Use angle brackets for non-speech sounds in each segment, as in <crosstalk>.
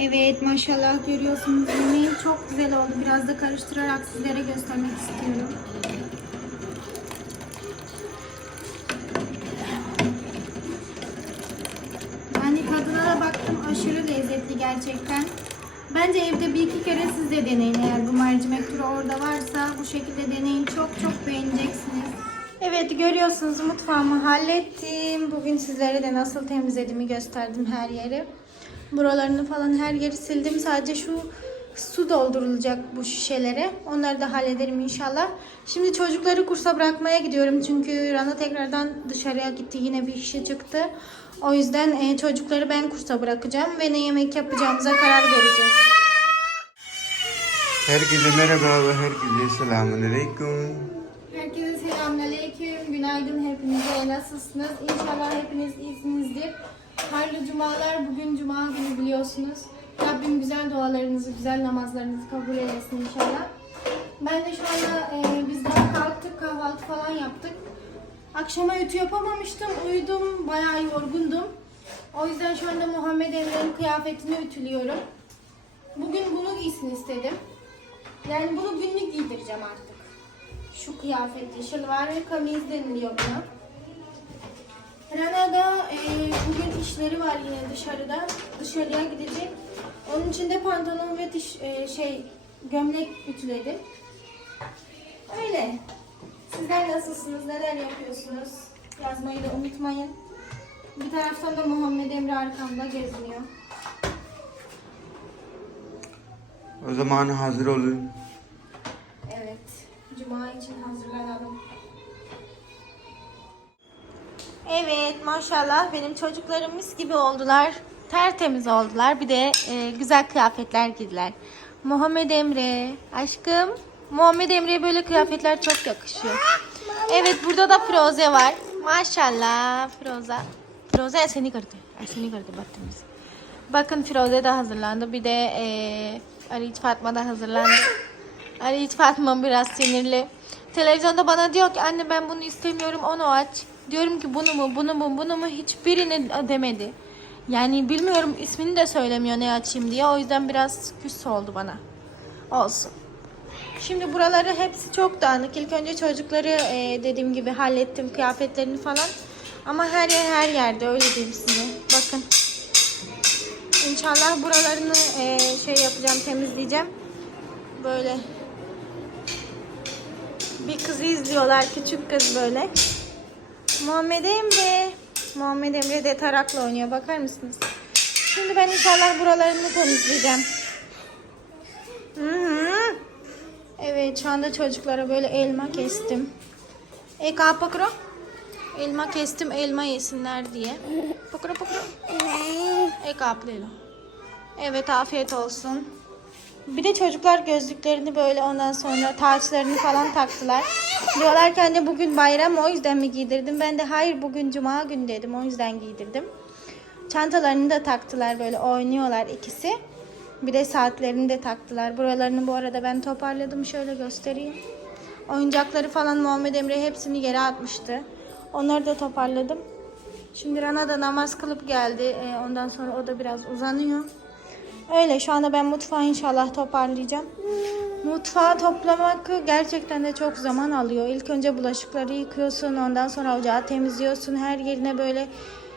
Evet maşallah görüyorsunuz yemeğim çok güzel oldu. Biraz da karıştırarak sizlere göstermek istiyorum. Yani tadına da baktım aşırı lezzetli gerçekten. Bence evde bir iki kere siz de deneyin eğer bu mercimek türü orada varsa bu şekilde deneyin çok çok beğeneceksiniz. Evet görüyorsunuz mutfağımı hallettim. Bugün sizlere de nasıl temizlediğimi gösterdim her yeri. Buralarını falan her yeri sildim. Sadece şu su doldurulacak bu şişelere. Onları da hallederim inşallah. Şimdi çocukları kursa bırakmaya gidiyorum. Çünkü Rana tekrardan dışarıya gitti. Yine bir işe çıktı. O yüzden e, çocukları ben kursa bırakacağım ve ne yemek yapacağımıza karar vereceğiz. Herkese merhaba ve herkese selamun aleyküm. Herkese selamünaleyküm. Günaydın hepinize. Nasılsınız? İnşallah hepiniz iyisinizdir. Hayırlı cumalar. Bugün cuma günü biliyorsunuz. Rabbim güzel dualarınızı, güzel namazlarınızı kabul eylesin inşallah. Ben de şu anda e, biz daha kalktık, kahvaltı falan yaptık. Akşama ütü yapamamıştım, uyudum, bayağı yorgundum. O yüzden şu anda Muhammed Emre'nin kıyafetini ütülüyorum. Bugün bunu giysin istedim. Yani bunu günlük giydireceğim artık. Şu kıyafeti, şılvar ve kamis deniliyor buna. Rana da e, bugün işleri var yine dışarıda. Dışarıya gidecek. Onun için de pantolon ve tiş, e, şey gömlek ütüledim. Öyle. Sizler nasılsınız? Neler yapıyorsunuz? Yazmayı da unutmayın. Bir taraftan da Muhammed Emre arkamda geziniyor. O zaman hazır olun. Evet. Cuma için hazırlanalım. Evet maşallah benim çocuklarım mis gibi oldular. Tertemiz oldular. Bir de e, güzel kıyafetler giydiler. Muhammed Emre aşkım. Muhammed Emre'ye böyle kıyafetler çok yakışıyor. Evet burada da Firoze var. Maşallah Firoze. Firoze seni gördü. Ay, seni gördü baktığımız. Bakın Firoze de hazırlandı. Bir de e, Ali Fatma da hazırlandı. Ali hiç Fatma biraz sinirli. Televizyonda bana diyor ki anne ben bunu istemiyorum onu aç. Diyorum ki bunu mu bunu mu bunu mu hiçbirini demedi. Yani bilmiyorum ismini de söylemiyor ne açayım diye. O yüzden biraz küs oldu bana. Olsun. Şimdi buraları hepsi çok dağınık. İlk önce çocukları e, dediğim gibi hallettim kıyafetlerini falan. Ama her yer her yerde öyle diyeyim size. Bakın. İnşallah buralarını e, şey yapacağım temizleyeceğim. Böyle bir kızı izliyorlar. Küçük kız böyle. Muhammed Emre. Muhammed Emre de tarakla oynuyor. Bakar mısınız? Şimdi ben inşallah buralarını temizleyeceğim. Hı hı. Evet şu anda çocuklara böyle elma kestim. E kapakro. Elma kestim elma yesinler diye. Pakro pakro. <laughs> E kaplıyla. Evet afiyet olsun. Bir de çocuklar gözlüklerini böyle ondan sonra taçlarını falan taktılar. Diyorlar ki anne bugün bayram o yüzden mi giydirdim? Ben de hayır bugün cuma günü dedim o yüzden giydirdim. Çantalarını da taktılar böyle oynuyorlar ikisi. Bir de saatlerini de taktılar. Buralarını bu arada ben toparladım şöyle göstereyim. Oyuncakları falan Muhammed Emre hepsini yere atmıştı. Onları da toparladım. Şimdi Rana da namaz kılıp geldi. Ee, ondan sonra o da biraz uzanıyor. Öyle şu anda ben mutfağı inşallah toparlayacağım. Mutfağı toplamak gerçekten de çok zaman alıyor. İlk önce bulaşıkları yıkıyorsun, ondan sonra ocağı temizliyorsun. Her yerine böyle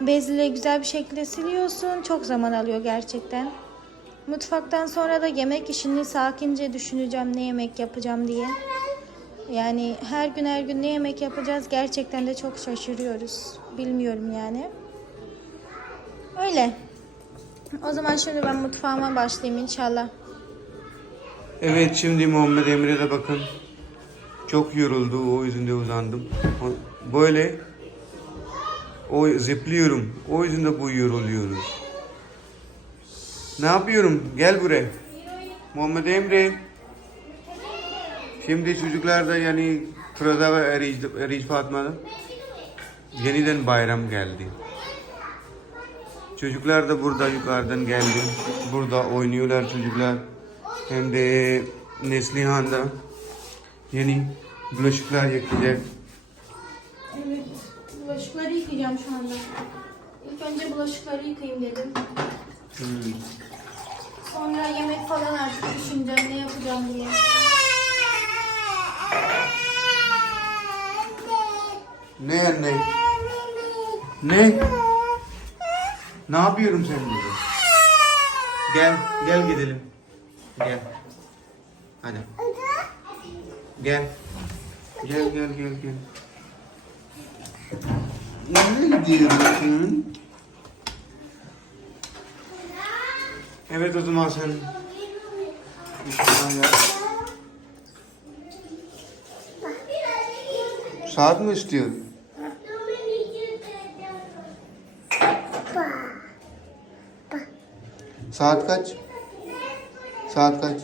bezle güzel bir şekilde siliyorsun. Çok zaman alıyor gerçekten. Mutfaktan sonra da yemek işini sakince düşüneceğim ne yemek yapacağım diye. Yani her gün her gün ne yemek yapacağız gerçekten de çok şaşırıyoruz. Bilmiyorum yani. Öyle. O zaman şimdi ben mutfağıma başlayayım inşallah. Evet şimdi Muhammed Emre de bakın. Çok yoruldu o yüzden de uzandım. Böyle o zıplıyorum. O yüzden de bu yoruluyoruz. Ne yapıyorum? Gel buraya. Muhammed Emre. Şimdi çocuklar da yani Fırat'a ve Eric, Eric Fatma'da yeniden bayram geldi. Çocuklar da burada yukarıdan geldi. Burada oynuyorlar çocuklar. Hem de Neslihan da yeni bulaşıklar yıkayacak. Evet. Bulaşıkları yıkayacağım şu anda. İlk önce bulaşıkları yıkayayım dedim. Hmm. ileride falan artık düşüneceğim ne yapacağım diye. Ne anne? Ne? Ne yapıyorum sen burada? Gel, gel gidelim. Gel. Hadi. Gel. Gel, gel, gel, gel. Nereye gidiyorsun? Evet o zaman sen. Saat mi istiyorsun? Saat kaç? Saat kaç?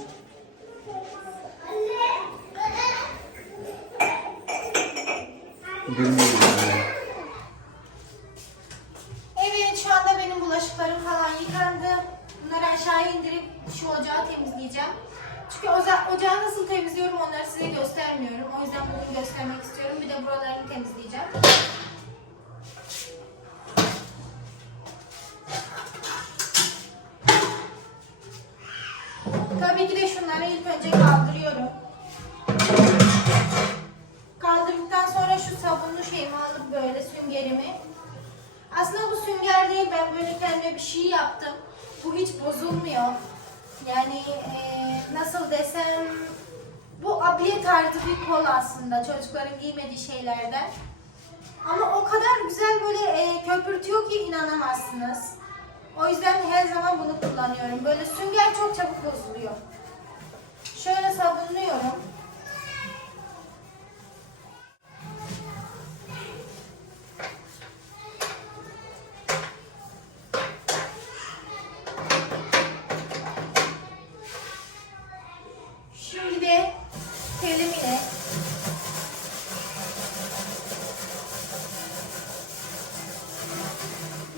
Bilmiyorum. Evet şu anda benim bulaşıklarım falan yıkandı. Bunları aşağı indirip şu ocağı temizleyeceğim. Çünkü oza- ocağı nasıl temizliyorum onları size göstermiyorum. O yüzden bunu göstermek istiyorum. Bir de buralarını temizleyeceğim. Tabii ki de şunları ilk önce kaldırıyorum. Kaldırdıktan sonra şu sabunlu şeyimi alıp böyle süngerimi. Aslında bu sünger değil ben böyle kendime bir şey yaptım. Bu hiç bozulmuyor. Yani eee, nasıl desem bu abiye tarzı bir kol aslında çocukların giymediği şeylerden. Ama o kadar güzel böyle eee, köpürtüyor ki inanamazsınız. O yüzden her zaman bunu kullanıyorum. Böyle sünger çok çabuk bozuluyor. Şöyle sabunluyorum. Şimdi de telimine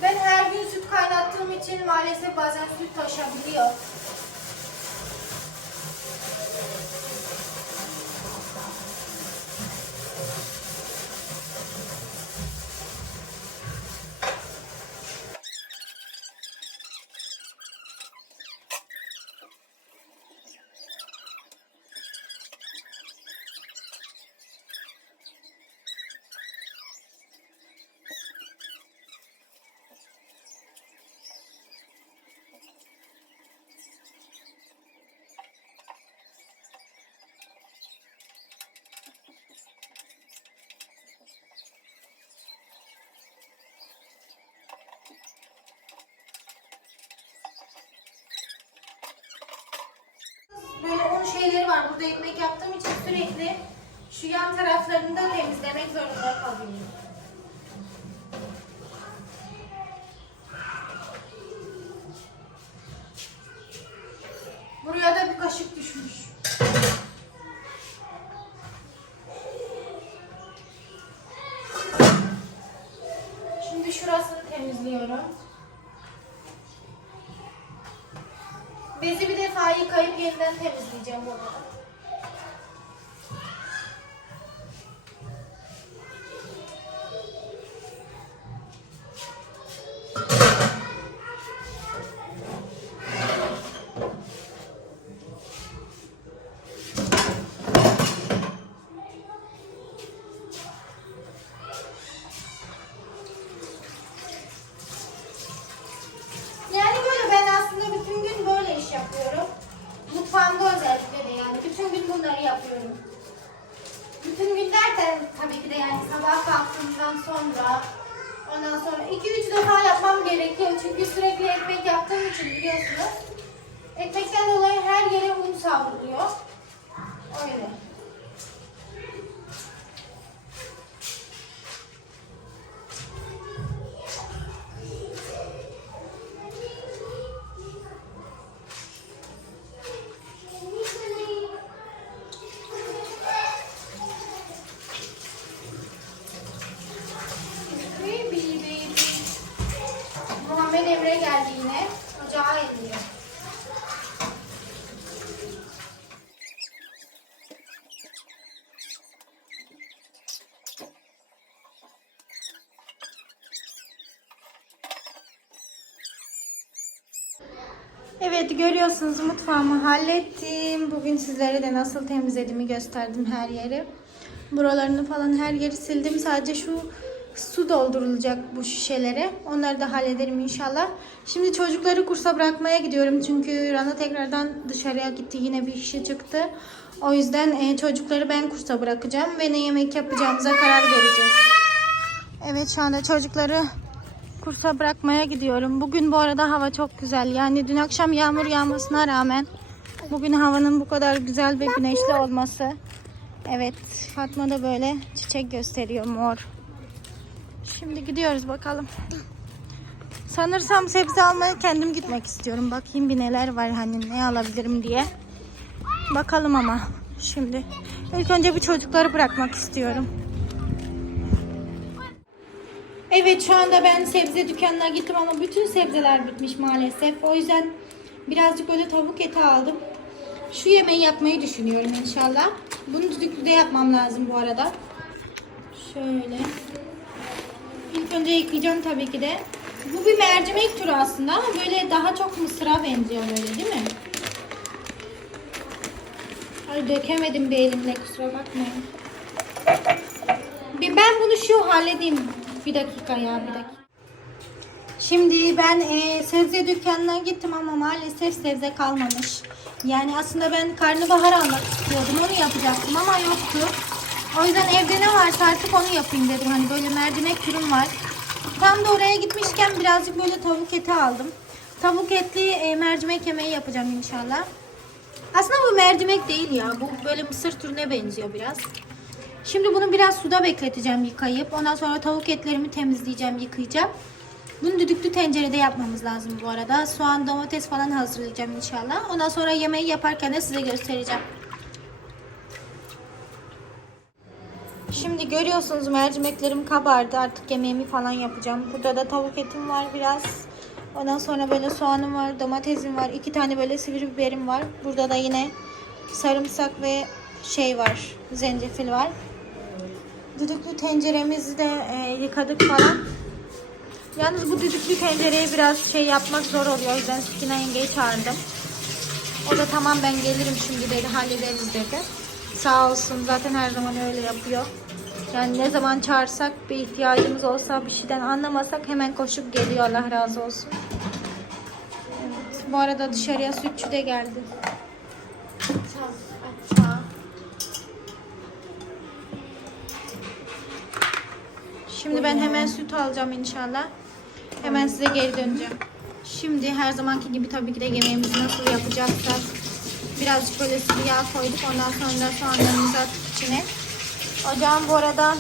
Ben her gün süt kaynattığım için maalesef bazen süt taşabiliyor. Böyle un şeyleri var. Burada ekmek yaptığım için sürekli şu yan taraflarını da temizlemek zorunda kalıyorum. Bezi bir defa yıkayıp yeniden temizleyeceğim bunu. Yani Tabii ki de yani sabah kalktığımdan sonra ondan sonra 2-3 defa yapmam gerekiyor. Çünkü sürekli ekmek yaptığım için biliyorsunuz. Ekmekten dolayı her yere un savruluyor. Öyle. Baby, baby. Muhammed Emre geldi yine. Ocağa ediyor. Evet görüyorsunuz mutfağımı hallettim. Bugün sizlere de nasıl temizlediğimi gösterdim her yeri. Buralarını falan her yeri sildim. Sadece şu su doldurulacak bu şişelere. Onları da hallederim inşallah. Şimdi çocukları kursa bırakmaya gidiyorum. Çünkü Rana tekrardan dışarıya gitti. Yine bir işi çıktı. O yüzden e, çocukları ben kursa bırakacağım. Ve ne yemek yapacağımıza karar vereceğiz. Evet şu anda çocukları kursa bırakmaya gidiyorum. Bugün bu arada hava çok güzel. Yani dün akşam yağmur yağmasına rağmen bugün havanın bu kadar güzel ve güneşli olması. Evet Fatma da böyle çiçek gösteriyor mor. Şimdi gidiyoruz bakalım. Sanırsam sebze almaya kendim gitmek istiyorum. Bakayım bir neler var hani ne alabilirim diye. Bakalım ama şimdi. İlk önce bir çocukları bırakmak istiyorum. Evet şu anda ben sebze dükkanına gittim ama bütün sebzeler bitmiş maalesef. O yüzden birazcık böyle tavuk eti aldım. Şu yemeği yapmayı düşünüyorum inşallah. Bunu düdüklüde yapmam lazım bu arada. Şöyle. İlk önce ekleyeceğim tabii ki de. Bu bir mercimek türü aslında ama böyle daha çok mısıra benziyor böyle değil mi? Ay dökemedim bir elimle kusura bakmayın. Ben bunu şu halledeyim. Bir dakika ya bir dakika. Şimdi ben e, sebze dükkanına gittim ama maalesef sebze kalmamış. Yani aslında ben karnabahar almak istiyordum. Onu yapacaktım ama yoktu. O yüzden evde ne varsa artık onu yapayım dedim. Hani böyle mercimek türüm var. Tam da oraya gitmişken birazcık böyle tavuk eti aldım. Tavuk etli e, mercimek yemeği yapacağım inşallah. Aslında bu mercimek değil ya. Bu böyle mısır türüne benziyor biraz. Şimdi bunu biraz suda bekleteceğim yıkayıp. Ondan sonra tavuk etlerimi temizleyeceğim, yıkayacağım. Bunu düdüklü tencerede yapmamız lazım bu arada. Soğan, domates falan hazırlayacağım inşallah. Ondan sonra yemeği yaparken de size göstereceğim. Şimdi görüyorsunuz mercimeklerim kabardı. Artık yemeğimi falan yapacağım. Burada da tavuk etim var biraz. Ondan sonra böyle soğanım var, domatesim var. iki tane böyle sivri biberim var. Burada da yine sarımsak ve şey var, zencefil var. Düdüklü tenceremizi de e, yıkadık falan. Yalnız bu düdüklü tencereye biraz şey yapmak zor oluyor. O yüzden Sikina yengeyi çağırdım. O da tamam ben gelirim şimdi dedi hallederiz dedi. Sağ olsun zaten her zaman öyle yapıyor. Yani ne zaman çağırsak bir ihtiyacımız olsa bir şeyden anlamasak hemen koşup geliyor Allah razı olsun. Evet, bu arada dışarıya sütçü de geldi. Şimdi ben hemen süt alacağım inşallah. Hemen size geri döneceğim. Şimdi her zamanki gibi tabii ki de yemeğimizi nasıl yapacaksak birazcık böyle sıvı yağ koyduk. Ondan sonra soğanlarımızı attık içine. Ocağım bu arada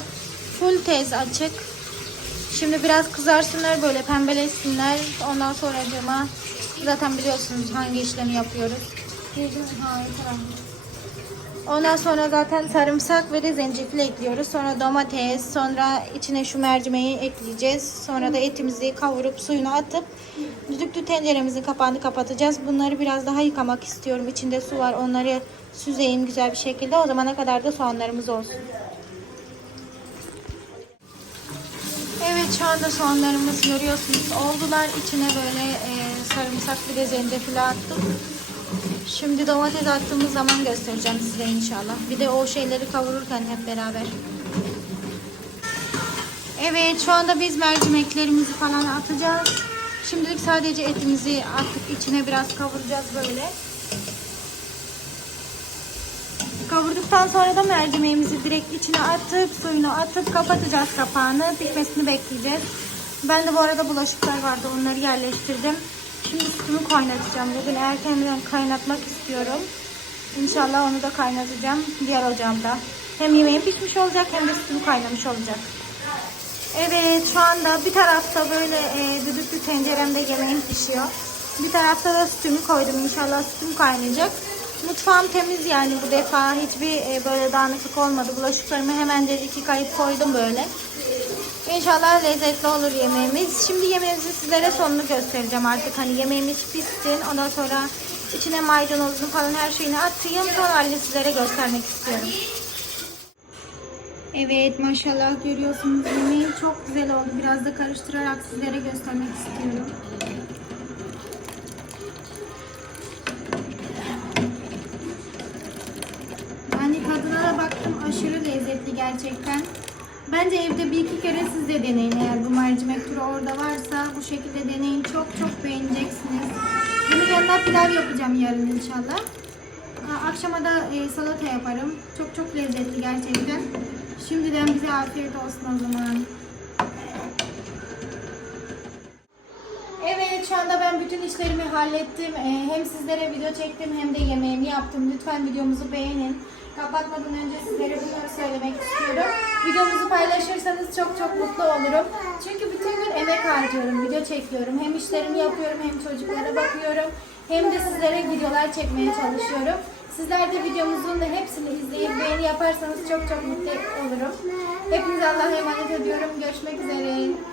full tez açık. Şimdi biraz kızarsınlar böyle pembeleşsinler. Ondan sonra acıma zaten biliyorsunuz hangi işlemi yapıyoruz. Hayır, tamam. Ondan sonra zaten sarımsak ve de zencefil ekliyoruz. Sonra domates, sonra içine şu mercimeği ekleyeceğiz. Sonra da etimizi kavurup suyunu atıp düdüklü tenceremizin kapağını kapatacağız. Bunları biraz daha yıkamak istiyorum. İçinde su var. Onları süzeyim güzel bir şekilde. O zamana kadar da soğanlarımız olsun. Evet şu anda soğanlarımız görüyorsunuz oldular. İçine böyle e, sarımsak bir de zencefil attım. Şimdi domates attığımız zaman göstereceğim size inşallah. Bir de o şeyleri kavururken hep beraber. Evet şu anda biz mercimeklerimizi falan atacağız. Şimdilik sadece etimizi attık içine biraz kavuracağız böyle. Kavurduktan sonra da mercimeğimizi direkt içine atıp suyunu atıp kapatacağız kapağını. Pişmesini bekleyeceğiz. Ben de bu arada bulaşıklar vardı onları yerleştirdim. Şimdi sütümü kaynatacağım. Bugün erkenden kaynatmak istiyorum. İnşallah onu da kaynatacağım diğer ocağımda. Hem yemeğim pişmiş olacak hem de sütüm kaynamış olacak. Evet şu anda bir tarafta böyle e, düdüklü tenceremde yemeğim pişiyor. Bir tarafta da sütümü koydum. İnşallah sütüm kaynayacak. Mutfağım temiz yani bu defa. Hiçbir e, böyle dağınıklık olmadı. Bulaşıklarımı hemen de iki kayıp koydum böyle. İnşallah lezzetli olur yemeğimiz. Şimdi yemeğimizi sizlere sonunu göstereceğim artık. Hani yemeğimiz pişsin. Ondan sonra içine maydanozunu falan her şeyini atayım. Son halini sizlere göstermek istiyorum. Evet maşallah görüyorsunuz yemeği çok güzel oldu. Biraz da karıştırarak sizlere göstermek istiyorum. Yani tadına da baktım aşırı lezzetli gerçekten. Bence evde bir iki kere siz de deneyin eğer bu mercimek türü orada varsa bu şekilde deneyin. Çok çok beğeneceksiniz. Bunun yanına pilav yapacağım yarın inşallah. Akşama da e, salata yaparım. Çok çok lezzetli gerçekten. Şimdiden bize afiyet olsun o zaman. Şu anda ben bütün işlerimi hallettim. Ee, hem sizlere video çektim hem de yemeğimi yaptım. Lütfen videomuzu beğenin. Kapatmadan önce sizlere bunları söylemek istiyorum. Videomuzu paylaşırsanız çok çok mutlu olurum. Çünkü bütün gün emek harcıyorum, video çekiyorum. Hem işlerimi yapıyorum hem çocuklara bakıyorum. Hem de sizlere videolar çekmeye çalışıyorum. Sizler de videomuzun da hepsini izleyip beğeni yaparsanız çok çok mutlu olurum. Hepinize Allah'a emanet ediyorum. Görüşmek üzere.